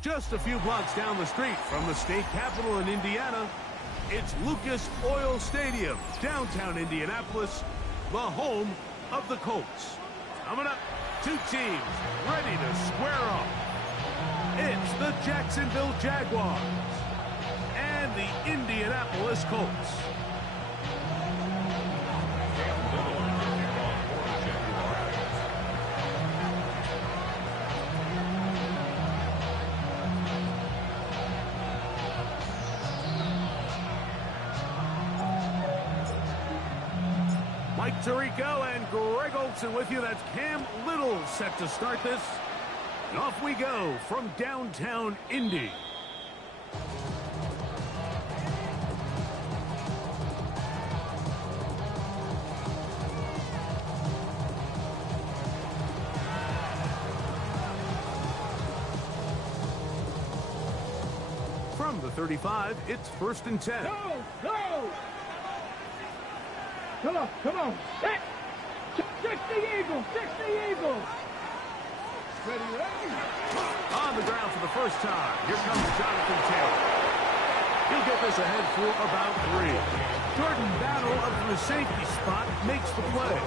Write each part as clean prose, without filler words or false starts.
Just a few blocks down the street from the state capitol in Indiana, it's Lucas Oil Stadium, downtown Indianapolis, the home of the Colts. Coming up, two teams ready to square off. It's the Jacksonville Jaguars and the Indianapolis Colts. Mike Tirico and Greg Olsen with you. That's Cam Little set to start this. And off we go from downtown Indy. From the 35, it's 1st and 10. Go! Go! Come on, come on. Set! 60 Eagles! 60 Eagles! Ready, ready? On the ground for the first time. Here comes Jonathan Taylor. He'll get this ahead for about 3. Jordan Battle up from the safety spot makes the play.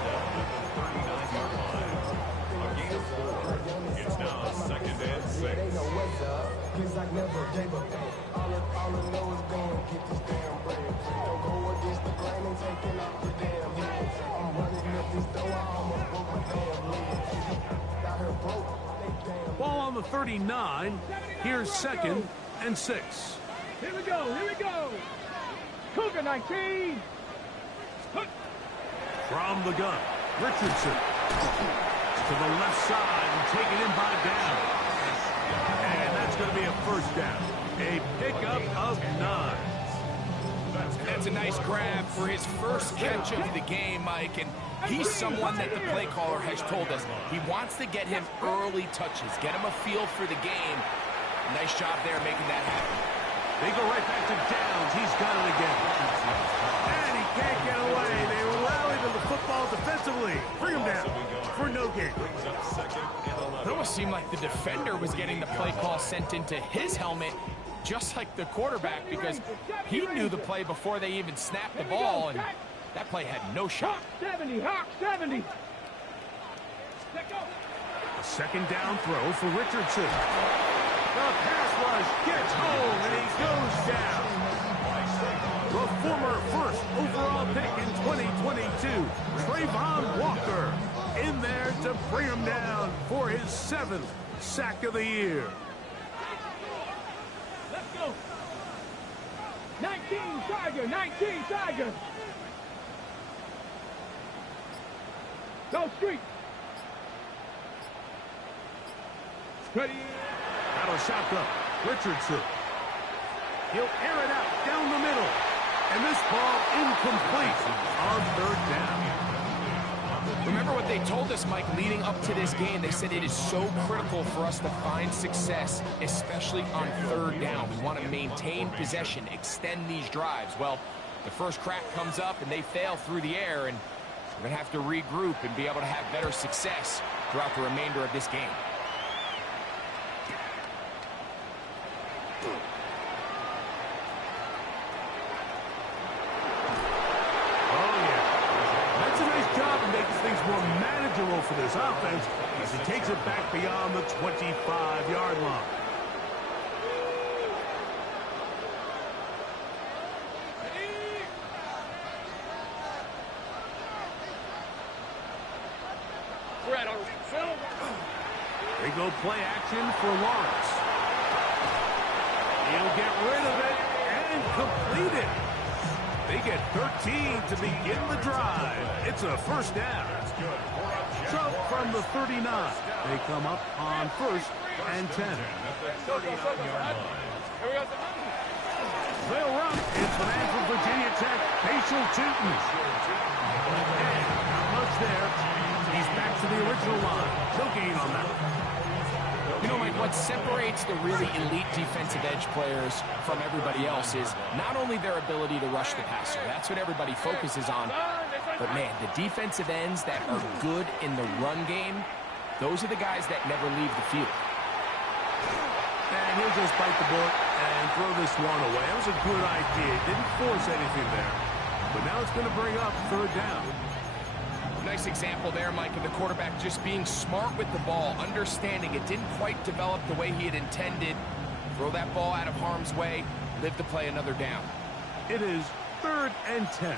It's now 2nd and 6. They know what's up, 'cause I never gave a damn. All I know is going to get this damn bread. Don't go against the grain and taking off the damn head. I'm running up this door, I almost broke my damn leg. Got her broke, they damn. Ball on the 39. Here's 2nd and 6. Here we go, here we go. Cougar 19. From the gun, Richardson. To the left side and taken in by down. And that's going to be a 1st down. A pickup of 9. That's a nice grab for his first catch of the game, Mike. And he's someone that the play caller has told us he wants to get him early touches, get him a feel for the game. Nice job there making that happen. They go right back to Downs. He's got it again. And he can't get away. They rally to the football defensively. Bring him down for no gain. It almost seemed like the defender was getting the play call sent into his helmet, just like the quarterback, because he knew the play before they even snapped the ball, and that play had no shot. Hawk 70, Hawk 70. A 2nd down throw for Richardson. The pass rush gets home, and he goes down. The former 1st overall pick in 2022, Trayvon Walker, in there to bring him down for his 7th sack of the year. Let's go. 19 Tiger, 19 Tiger. Go street. Ready. Out of shotgun, Richardson. He'll air it out down the middle. And this ball incomplete on 3rd down. Remember what they told us, Mike, leading up to this game. They said it is so critical for us to find success, especially on 3rd down. We want to maintain possession, extend these drives. Well, the first crack comes up, and they fail through the air, and we're going to have to regroup and be able to have better success throughout the remainder of this game. More manageable for this offense as he takes it back beyond the 25-yard line. They go play action for Lawrence. He'll get rid of it and complete it. They get 13 to begin the drive. It's a 1st down. So from the 39, they come up on 1st and 10. They'll run. It's the man from Virginia Tech, Facial Tootin. And not much there. He's back to the original line. No gain on that. You know, Mike, what separates the really elite defensive edge players from everybody else is not only their ability to rush the passer. That's what everybody focuses on. But, man, the defensive ends that are good in the run game, those are the guys that never leave the field. And And he'll just bite the bullet and throw this one away. That was a good idea. Didn't force anything there. But now it's going to bring up third down. Nice example there, Mike, of the quarterback just being smart with the ball, understanding it didn't quite develop the way he had intended. Throw that ball out of harm's way, live to play another down. It is 3rd and 10.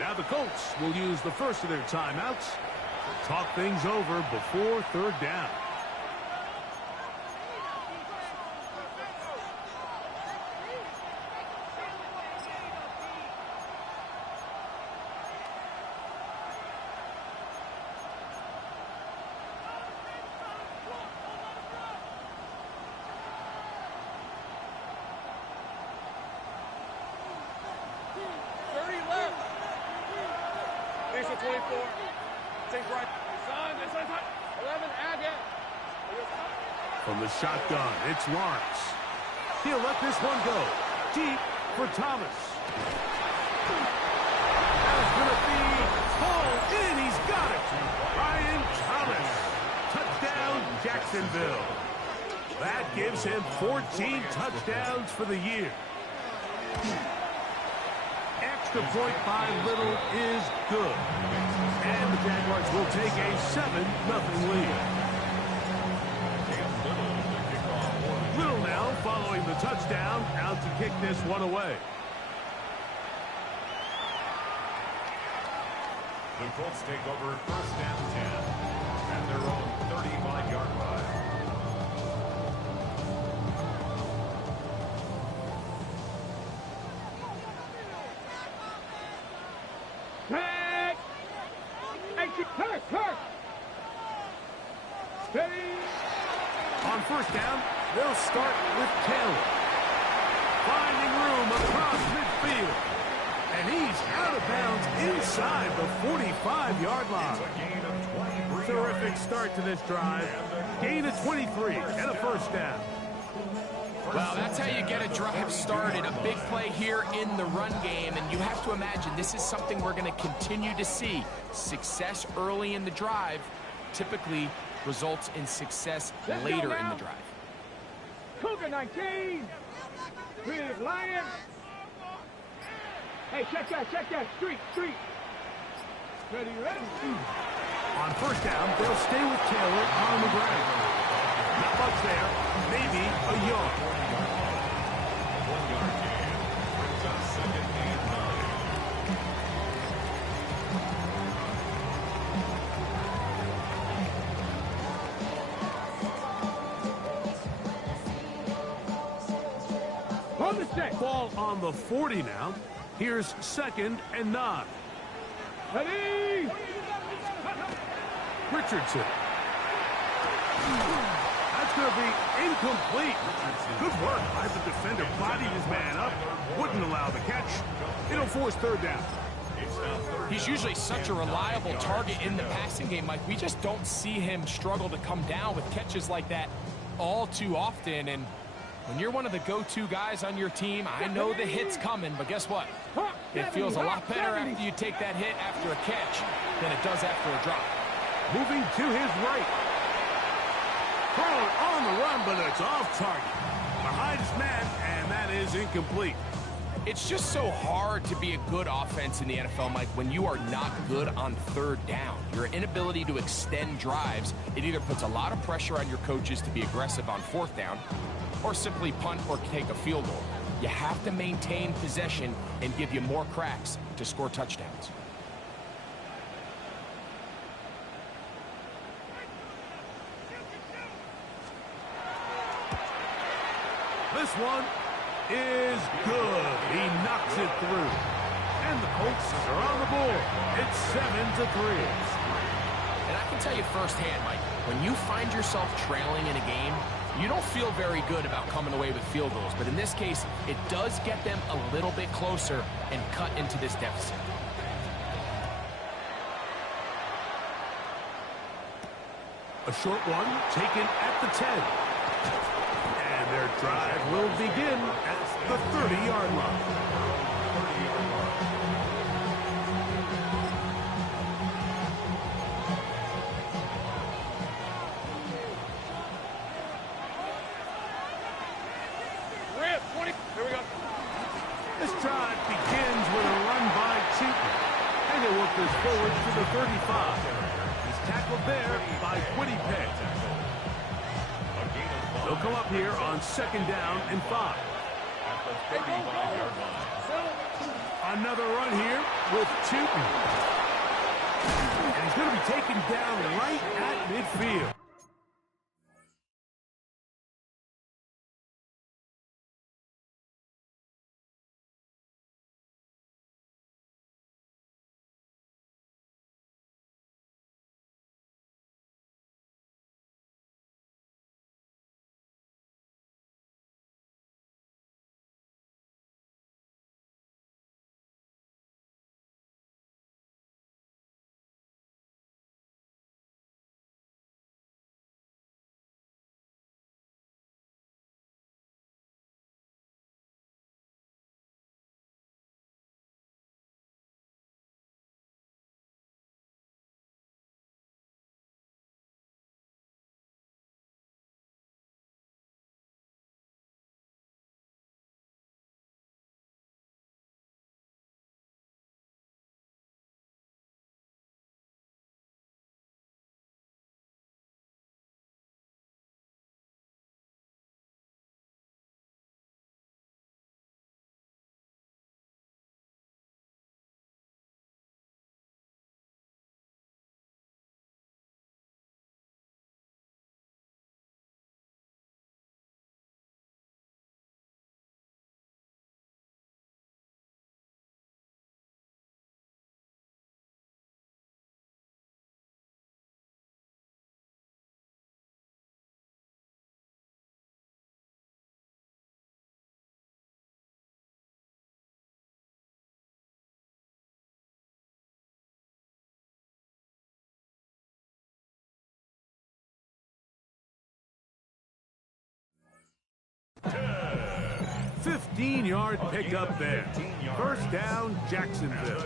Now the Colts will use the first of their timeouts to talk things over before third down. From the shotgun, it's Lawrence. He'll let this one go. Deep for Thomas. That's going to be pulled in. He's got it. Ryan Thomas. Touchdown, Jacksonville. That gives him 14 touchdowns for the year. Extra point by Little is good. And the Jaguars will take a 7-0 lead. Little now following the touchdown, out to kick this one away. The Colts take over 1st and 10 at their own 35-yard line. On first down, they'll start with Taylor. Finding room across midfield. And he's out of bounds inside the 45-yard line. Terrific start to this drive. Gain of 23 and a first down. Well, that's how you get a drive started. A big play here in the run game, and you have to imagine this is something we're going to continue to see. Success early in the drive typically results in success later in the drive. Cougar 19. Big Lion. Hey, check that. Street. Ready. On first down, they'll stay with Taylor on the ground. Not much there. Maybe a yard. 1-yard gain brings us 2nd and 9. On the set. Ball on the 40 now. Here's 2nd and 9. Ready. Richardson. That's going to be incomplete. Good work by the defender. Bodied his man up. Wouldn't allow the catch. It'll force third down. He's usually such a reliable target in the passing game, Mike. We just don't see him struggle to come down with catches like that all too often. And when you're one of the go-to guys on your team, I know the hit's coming, but guess what? It feels a lot better after you take that hit after a catch than it does after a drop. Moving to his right. Thrown on the run, but it's off target. Behind his man, and that is incomplete. It's just so hard to be a good offense in the NFL, Mike, when you are not good on third down. Your inability to extend drives, it either puts a lot of pressure on your coaches to be aggressive on 4th down or simply punt or take a field goal. You have to maintain possession and give you more cracks to score touchdowns. This one is good. He knocks it through. And the Colts are on the board. It's 7-3. And I can tell you firsthand, Mike, when you find yourself trailing in a game, you don't feel very good about coming away with field goals. But in this case, it does get them a little bit closer and cut into this deficit. A short one taken at the 10. And their drive will begin at the 30-yard line. drive begins with a run by Cheaton. And they work this forward to the 35. He's tackled there by Quiddy Peck. They'll come up here on 2nd down and 5. Another run here with Cheaton. And he's going to be taken down right at midfield. Fifteen-yard pickup there. First down, Jacksonville.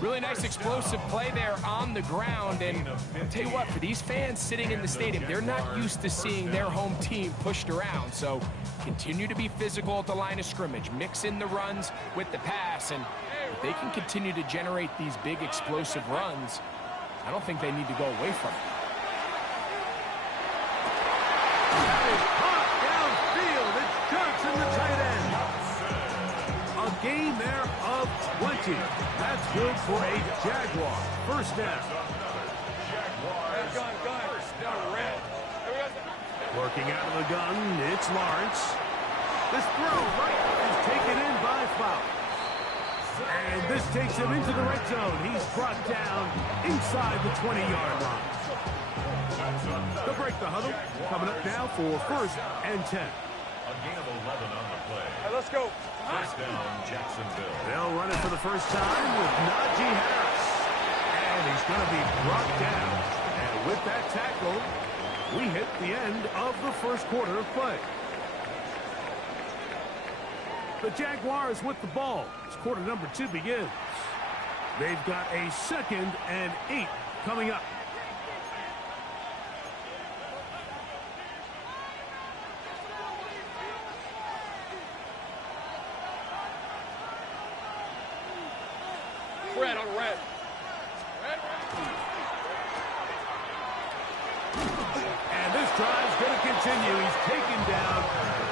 Really nice explosive play there on the ground. And I'll tell you what, for these fans sitting in the stadium, they're not used to seeing their home team pushed around. So continue to be physical at the line of scrimmage. Mix in the runs with the pass. And if they can continue to generate these big explosive runs, I don't think they need to go away from it. Johnson, the tight end. A gain there of 20. That's good for a Jaguar. First down. Working out of the gun, it's Lawrence. This throw right is taken in by Fowl. And this takes him into the red zone. He's brought down inside the 20-yard line. They'll break the huddle. Coming up now for 1st and 10. A gain of 11 on the play. Right, let's go. First down, Jacksonville. They'll run it for the first time with Najee Harris. And he's going to be brought down. And with that tackle, we hit the end of the first quarter of play. The Jaguars with the ball as quarter number 2 begins. They've got a 2nd and 8 coming up. Red on red. And this drive's going to continue. He's taken down.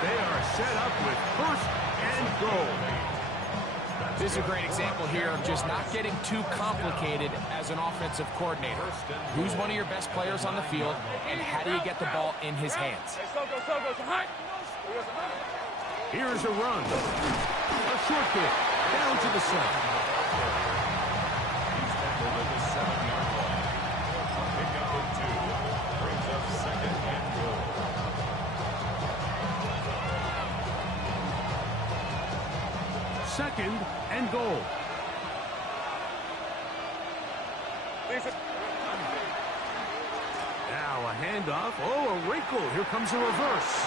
They are set up with 1st and goal. This is a great example here of just not getting too complicated as an offensive coordinator. Who's one of your best players on the field, and how do you get the ball in his hands? Here's a run. A short kick down to the center. Over the 7-yard line. Pick up of 2. Brings up 2nd and goal. Second and goal. Now a handoff. Oh, a wrinkle. Here comes a reverse.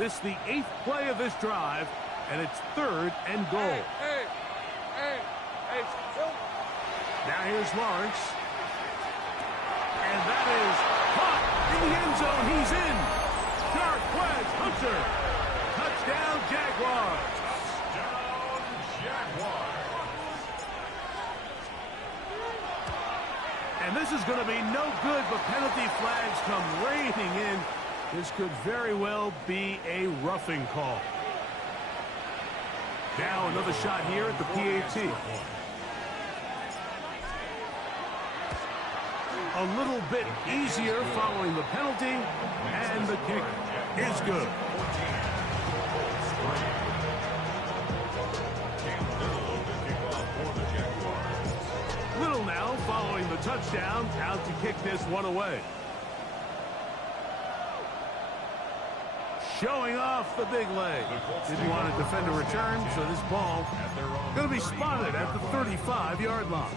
This is the 8th play of this drive, and it's 3rd and goal. Hey, Phil. Now here's Lawrence. And that is caught in the end zone. He's in. Dark wedge, Hunter. Touchdown, Jaguars. Touchdown, Jaguars. And this is going to be no good, but penalty flags come raining in. This could very well be a roughing call. Now another shot here at the PAT. A little bit easier following the penalty, and the kick is good. Little now following the touchdown, out to kick this one away. Showing off the big leg. Didn't want to defend a return, so this ball going to be spotted at the 35-yard line.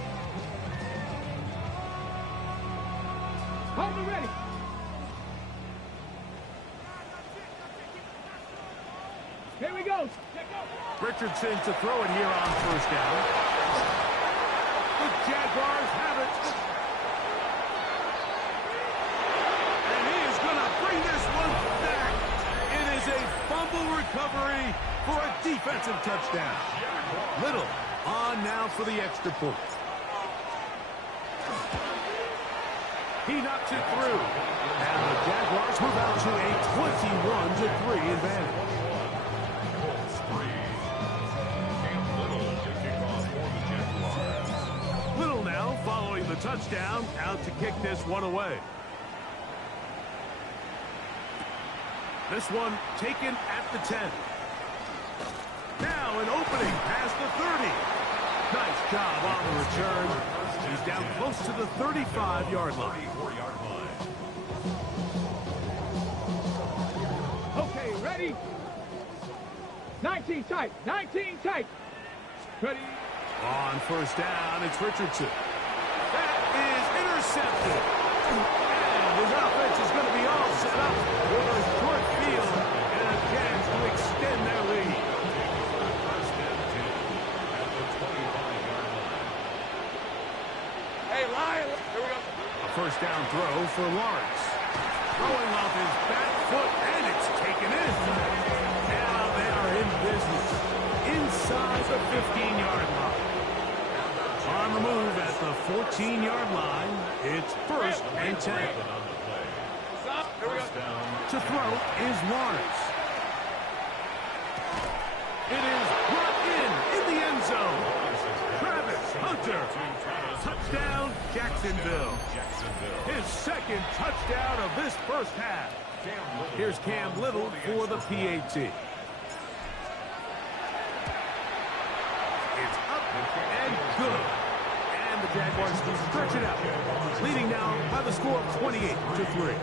Hold it ready. Here we go. Richardson to throw it here on first down. The Jaguars have it. And he is going to bring this one back. It is a fumble recovery for a defensive touchdown. Little on now for the extra point. He knocks it through. And the Jaguars move out to a 21-3 advantage. Little now following the touchdown, out to kick this one away. This one taken at the 10. Now an opening past the 30. Nice job on the return. He's down close to the 35-yard line. Okay, ready? 19 tight. 19 tight. Ready? On first down, it's Richardson. That is intercepted. And his offense is going to be all set up with a short field and a chance to extend their lead. Hey, Lion. Here we go. A first down throw for Lawrence. Throwing off his back foot, and it's taken in. Now they are in business inside the 15-yard line. On the move at the 14-yard line, it's 1st and 10. To throw is Lawrence. It is brought in the end zone. Travis Hunter. Touchdown, Jacksonville. His 2nd touchdown of this first half. Here's Cam Little for the PAT. It's up and good. And the Jaguars stretch it out, leading now by the score of 28-3.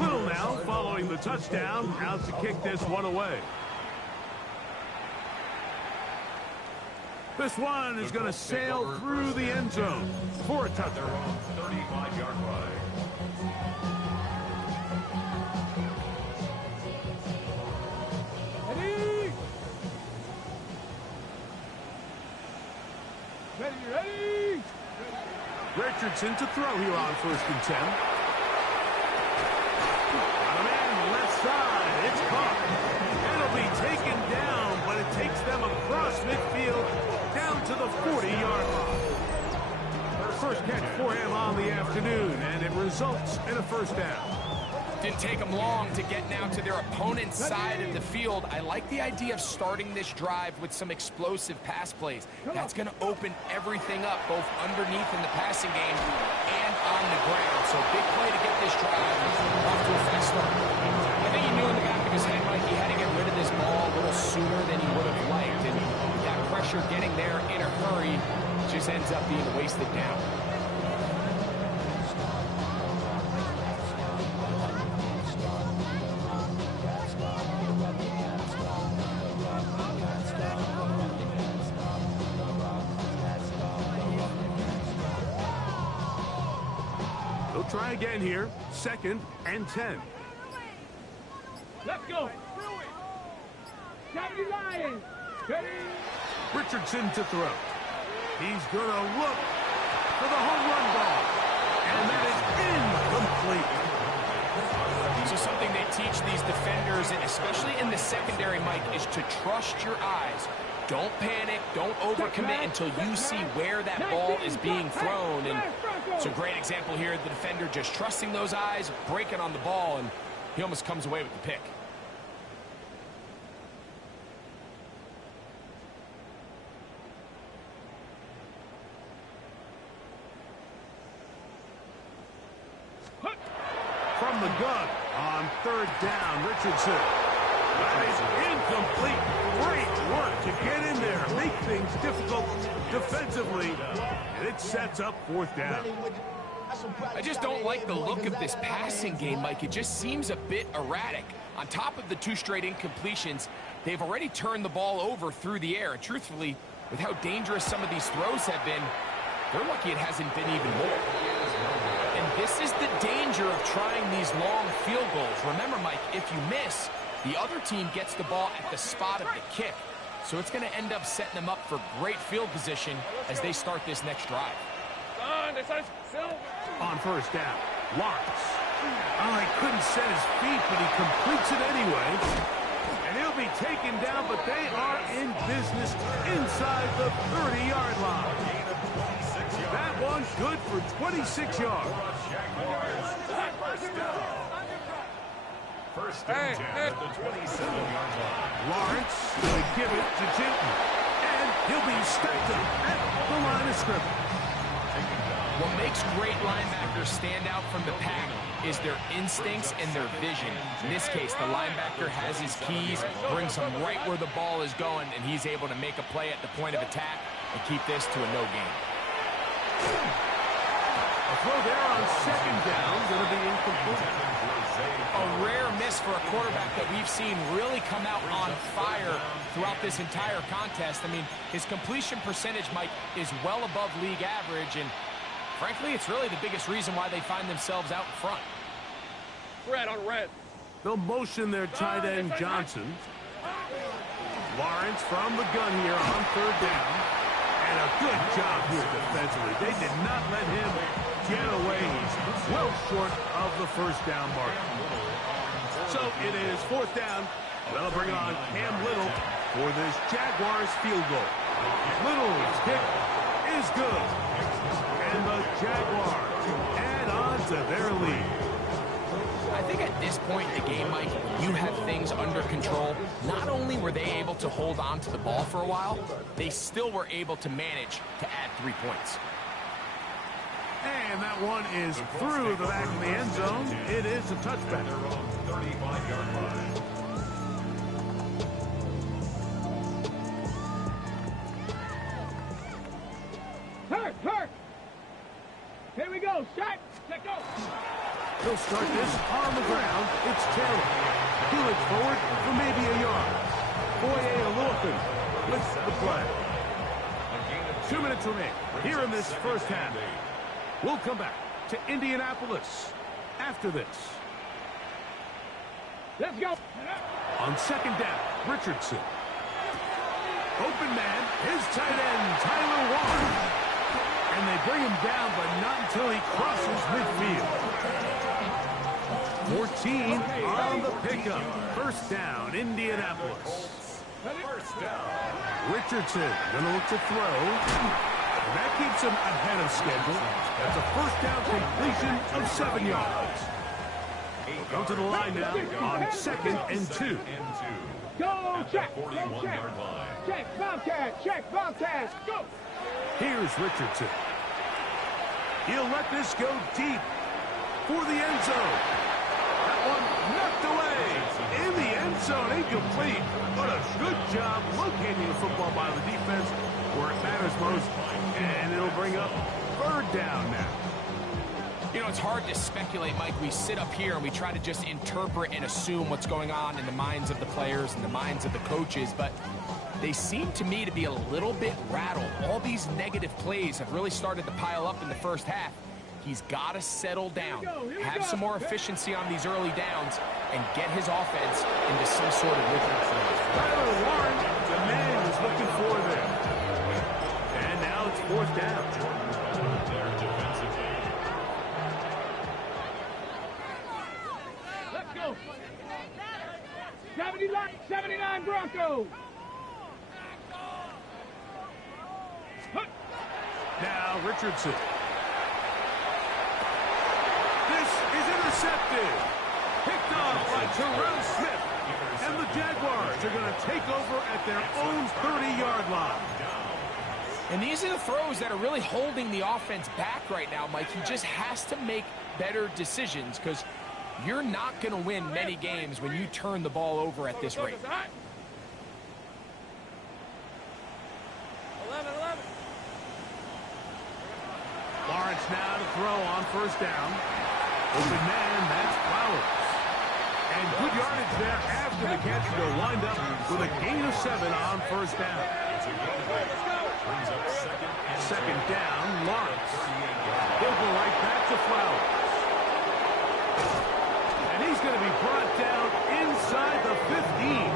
Little now following the touchdown, out to kick this one away. This one is going to sail through the end zone for a touchdown. 35-yard line. Ready. Richardson to throw here on 1st and 10. Got a man left side. It's caught. It'll be taken down, but it takes them across midfield down to the 40-yard line. First catch for him on the afternoon, and it results in a first down. Didn't take them long to get now to their opponent's side of the field. I like the idea of starting this drive with some explosive pass plays. That's going to open everything up, both underneath in the passing game and on the ground. So big play to get this drive off to a fast start. I think he knew in the back of his head, Mike, he had to get rid of this ball a little sooner than he would have liked. And that pressure getting there in a hurry just ends up being wasted down. Try again here, 2nd and 10. Let's go. Johnny Lions. Ready? Richardson to throw. He's going to look for the home run ball. And that is incomplete. So something they teach these defenders, and especially in the secondary, Mike, is to trust your eyes. Don't panic. Don't overcommit until you see where that ball is being thrown. And it's a great example here. The defender just trusting those eyes, breaking on the ball, and he almost comes away with the pick. From the gun on third down, Richardson. That is incomplete. Great work to get in there, make things difficult defensively, and it sets up fourth down. I just don't like the look of this passing game, Mike. It just seems a bit erratic. On top of the 2 straight incompletions, they've already turned the ball over through the air. And truthfully, with how dangerous some of these throws have been, they're lucky it hasn't been even more. And this is the danger of trying these long field goals. Remember, Mike, if you miss, the other team gets the ball at the spot of the kick. So it's going to end up setting them up for great field position as they start this next drive. On first down, Lawrence. Oh, he couldn't set his feet, but he completes it anyway. And he'll be taken down, but they are in business inside the 30-yard line. That one good for 26 yards. First and 10 at the 27-yard line. Lawrence going to give it to Jinton. And he'll be stepped up at the line of scrimmage. What makes great linebackers stand out from the pack is their instincts and their vision. In this case, the linebacker has his keys, brings him right where the ball is going, and he's able to make a play at the point of attack and keep this to a no gain. A throw there on second down, going to be incomplete. A rare miss for a quarterback that we've seen really come out on fire throughout this entire contest. I mean, his completion percentage, Mike, is well above league average, and frankly, it's really the biggest reason why they find themselves out in front. Red on red. They'll motion their tight end Johnson. Lawrence from the gun here on third down. And a good job here defensively. They did not let him get away. He's well short of the first down mark. So it is fourth down. They'll bring on Cam Little for this Jaguars field goal. Little's kick is good. And the Jaguars add on to their lead. I think at this point in the game, Mike, you have things under control. Not only were they able to hold on to the ball for a while, they still were able to manage to add 3 points. And that one is through the back of the end zone. It is a touchback. Their own 35-yard line. Hurt. Here we go. Shot. Check out. He'll start this on the ground. It's Taylor. He looks forward for maybe a yard. Boye with the play. 2 minutes remain here in this first half. We'll come back to Indianapolis after this. Let's go. On second down, Richardson. Open man, his tight end, Tyler Warren. And they bring him down, but not until he crosses midfield. 14 on the pickup. First down, Indianapolis. First down. Richardson going to look to throw. And that keeps him ahead of schedule. That's a first down completion of 7 yards. Go to the line now on second and 2. Go check. 41-yard line. Check. Bobcat. Go. Here's Richardson. He'll let this go deep for the end zone. That one knocked away in the end zone, incomplete. But a good job locating the football by the defense where it matters most. And it'll bring up third down now. You know, it's hard to speculate, Mike. We sit up here and we try to just interpret and assume what's going on in the minds of the players and the minds of the coaches, but they seem to me to be a little bit rattled. All these negative plays have really started to pile up in the first half, He's got to settle down, Here we have go. some more efficiency on these early downs, and get his offense into some sort of rhythm. Tyler Warren, the man was looking for there. And now it's fourth down. Their defensive end. Let's go. 79 Broncos. Now Richardson. This is intercepted. Picked off by Terrell Smith. And the Jaguars are going to take over at their own 30-yard line. And these are the throws that are really holding the offense back right now, Mike. He just has to make better decisions because you're not going to win many games when you turn the ball over at this rate. 11. Lawrence now to throw on first down. Open man, that's Flowers. And good yardage there after the catch. They'll wind up with a gain of 7 on first down. Second down, Lawrence. He'll go right back to Flowers. And he's going to be brought down inside the 15.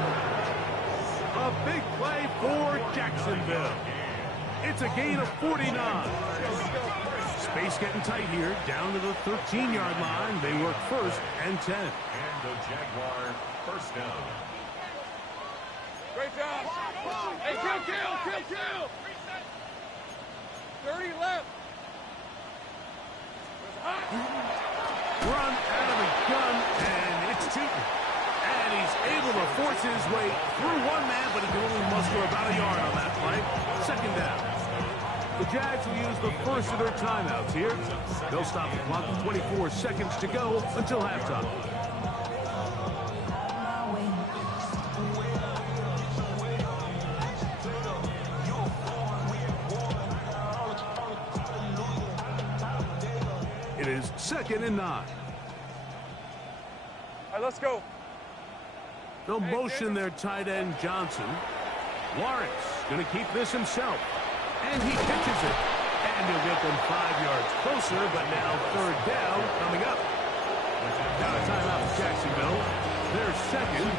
A big play for Jacksonville. It's a gain of 49. Space getting tight here, down to the 13-yard line. They work first and 10. And the Jaguar first down. Great job. Hey, kill. 30 left. Run out of the gun, and it's Cheaton. And he's able to force his way through one man, but he can only muster about a yard on that play. Second down. The Jags will use the first of their timeouts here. They'll stop the clock with 24 seconds to go until halftime. It is 2nd and 9. All right, let's go. They'll motion their tight end Johnson. Lawrence going to keep this himself. And he catches it. And he'll get them 5 yards closer, but now third down coming up. Now a timeout for Jacksonville. They're second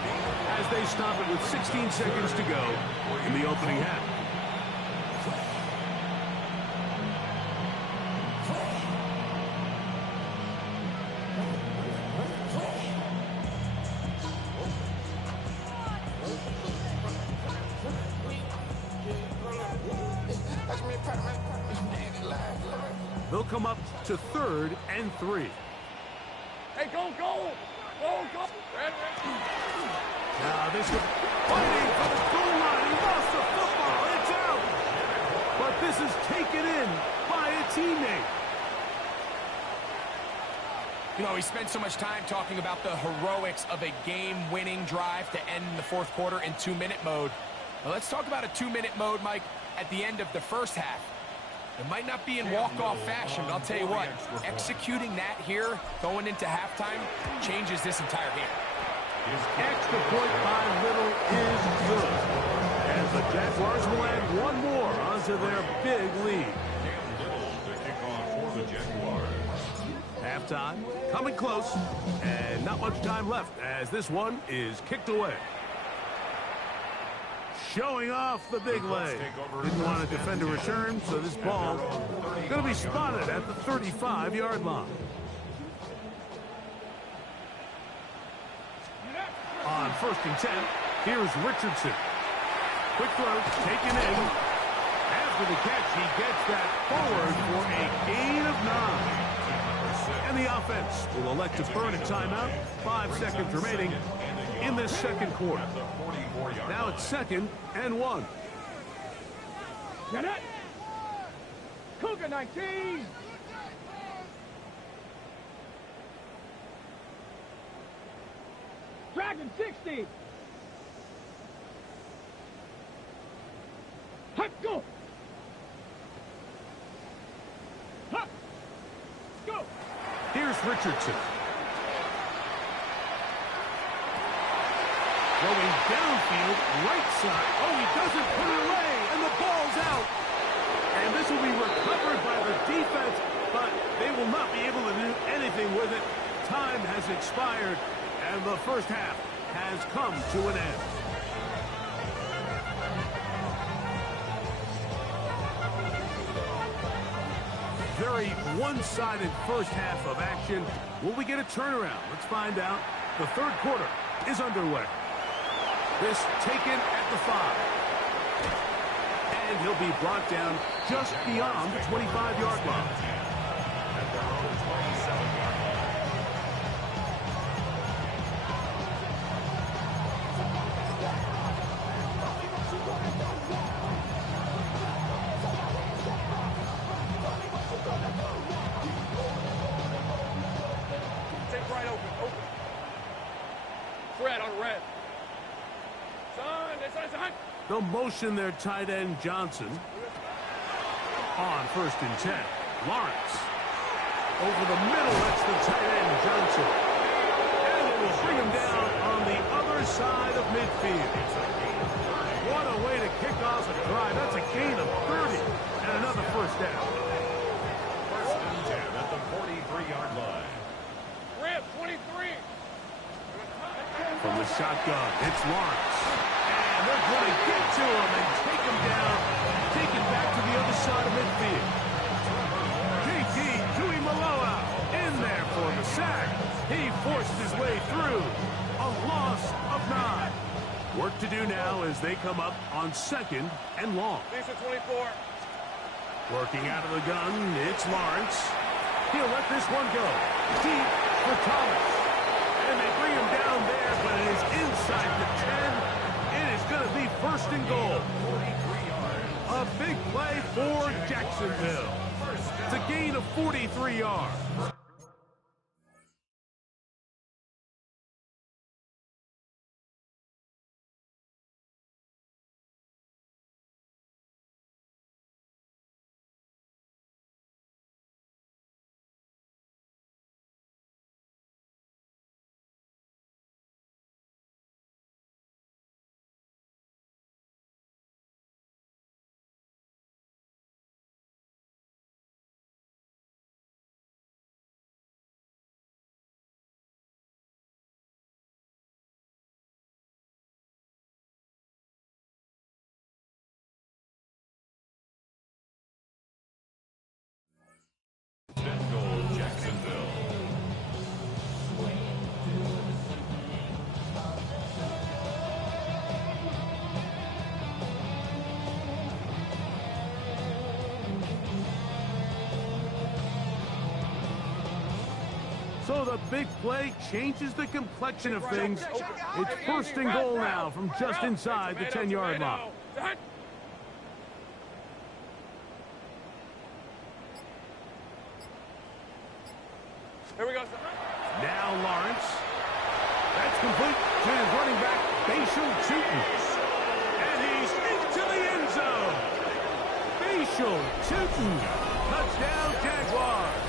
as they stop it with 16 seconds to go in the opening half. They'll come up to 3rd and 3. Hey, go. Now this is fighting for the goal line. He lost the football. It's out. But this is taken in by a teammate. You know, we spent so much time talking about the heroics of a game-winning drive to end the fourth quarter in 2-minute mode. Well, let's talk about a 2-minute mode, Mike, at the end of the first half. It might not be in walk-off fashion, but I'll tell you what, executing that here, going into halftime, changes this entire game. Extra point by Little is good. As the Jaguars will add one more onto their big lead. The kickoff for the Jaguars. Halftime, coming close, and not much time left as this one is kicked away. Showing off the big leg. Didn't want to defend a return, so this ball going to be spotted at the 35-yard line. On 1st and 10, here's Richardson. Quick throw, taken in. After the catch, he gets that forward for a gain of 9. And the offense will elect to burn a timeout. 5 seconds remaining in this second quarter. Now it's 2nd and 1. Get it. Cougar 19. Dragon 60. Let's go. Huh. Go. Here's Richardson. Going downfield, right side. Oh, he doesn't put it away, and the ball's out. And this will be recovered by the defense, but they will not be able to do anything with it. Time has expired, and the first half has come to an end. Very one-sided first half of action. Will we get a turnaround? Let's find out. The third quarter is underway. This taken at the 5. And he'll be brought down just beyond the 25-yard line. At their own 27-yard line. Take right open. Fred on red. Son. They'll motion their tight end Johnson. On 1st and 10. Lawrence. Over the middle, that's the tight end Johnson. And it will bring him down on the other side of midfield. What a way to kick off a drive. That's a gain of 30. And another first down. 1st and 10 at the 43-yard line. Rip, 23. From the shotgun, it's Lawrence. And they're going to get to him and take him down. Take him back to the other side of midfield. JT Tuimoloau in there for the sack. He forced his way through. A loss of 9. Work to do now as they come up on 2nd and long. Lisa 24. Working out of the gun, it's Lawrence. He'll let this one go. Deep for Thomas. And they bring him down there, but it is inside the 10. It is going to be 1st and goal. A big play for Jacksonville. It's a gain of 43 yards. Goal, Jacksonville. So the big play changes the complexion of things. It's 1st and goal now from just inside the 10-yard line. Here we go. Now Lawrence. That's complete to his running back, Bashal Tootin. And he's into the end zone. Bashal Tootin. Touchdown, Jaguars.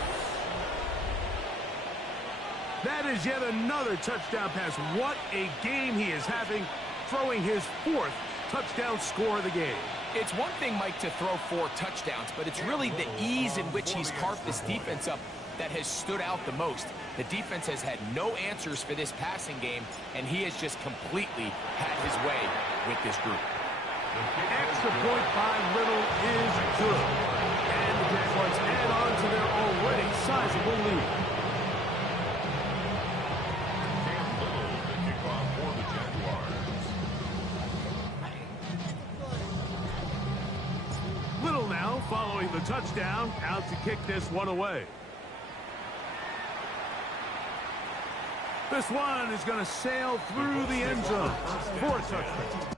That is yet another touchdown pass. What a game he is having, throwing his 4th touchdown score of the game. It's one thing, Mike, to throw 4 touchdowns, but it's really the ease in which he's carved this defense up that has stood out the most. The defense has had no answers for this passing game, and he has just completely had his way with this group. Extra point by Little is good. And the Jaguars add on to their already sizable lead. Cam Little, the kickoff for the Jaguars. Little now following the touchdown, out to kick this one away. This one is going to sail through the end zone for a touchdown.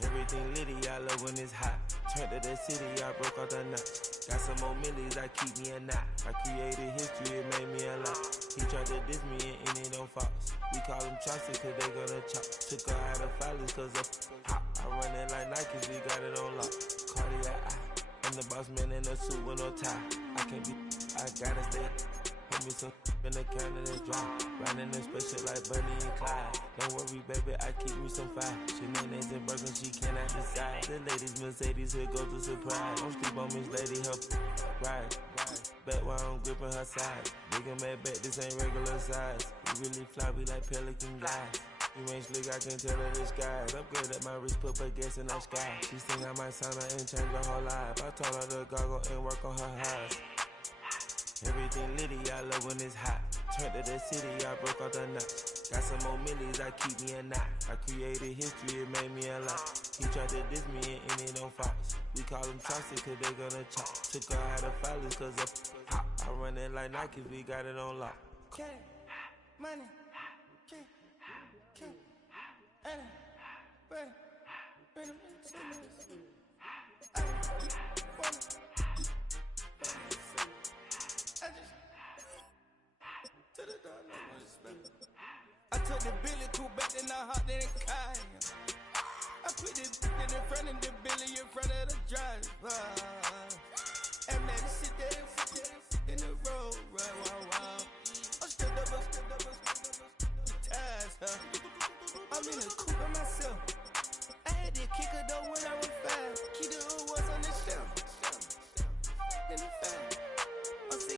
Everything litty, I love when it's hot. Turned to the city, I broke out the knot. Got some more millies, I keep me a knot. I created history, it made me a lot. He tried to diss me and ended on Fox. We call them Chaucer cause they gonna chop. Took her out of flawless cause of hot. I run it like Nikes, we got it on lock. Cardiac eye. I'm the boss man in a suit with no tie. I can't be, I gotta stay. Put me some in the counter that's dry. Riding in spaceship like Bunny and Clyde. Don't worry, baby, I keep me some fire. She mayonnaise and burger, she cannot decide. The ladies Mercedes, here goes the surprise. Don't sleep on Miss Lady, help ride. Back while I'm gripping her side. Nigga mad back, this ain't regular size. We really fly, we like pelican guys. You ain't slick, I can tell her disguise. Upgrade at my wrist, put her gas in the sky. She think I might sign her and change her whole life. I told her to goggle and work on her highs. Everything litty, I love when it's hot. Turned to the city, I broke out the knot. Got some more millies, I keep me a knot. I created history, it made me a lot. He tried to diss me and ended on Fox. We call them Chaucer cause they gonna chop. Took her out of flawless cause of hot. I run it like Nikes, we got it on lock. Cash, money, cash, cash, money, money, money, I took the Billy cool back then I hopped in the car. I put the in front of the Billy in front of the driver.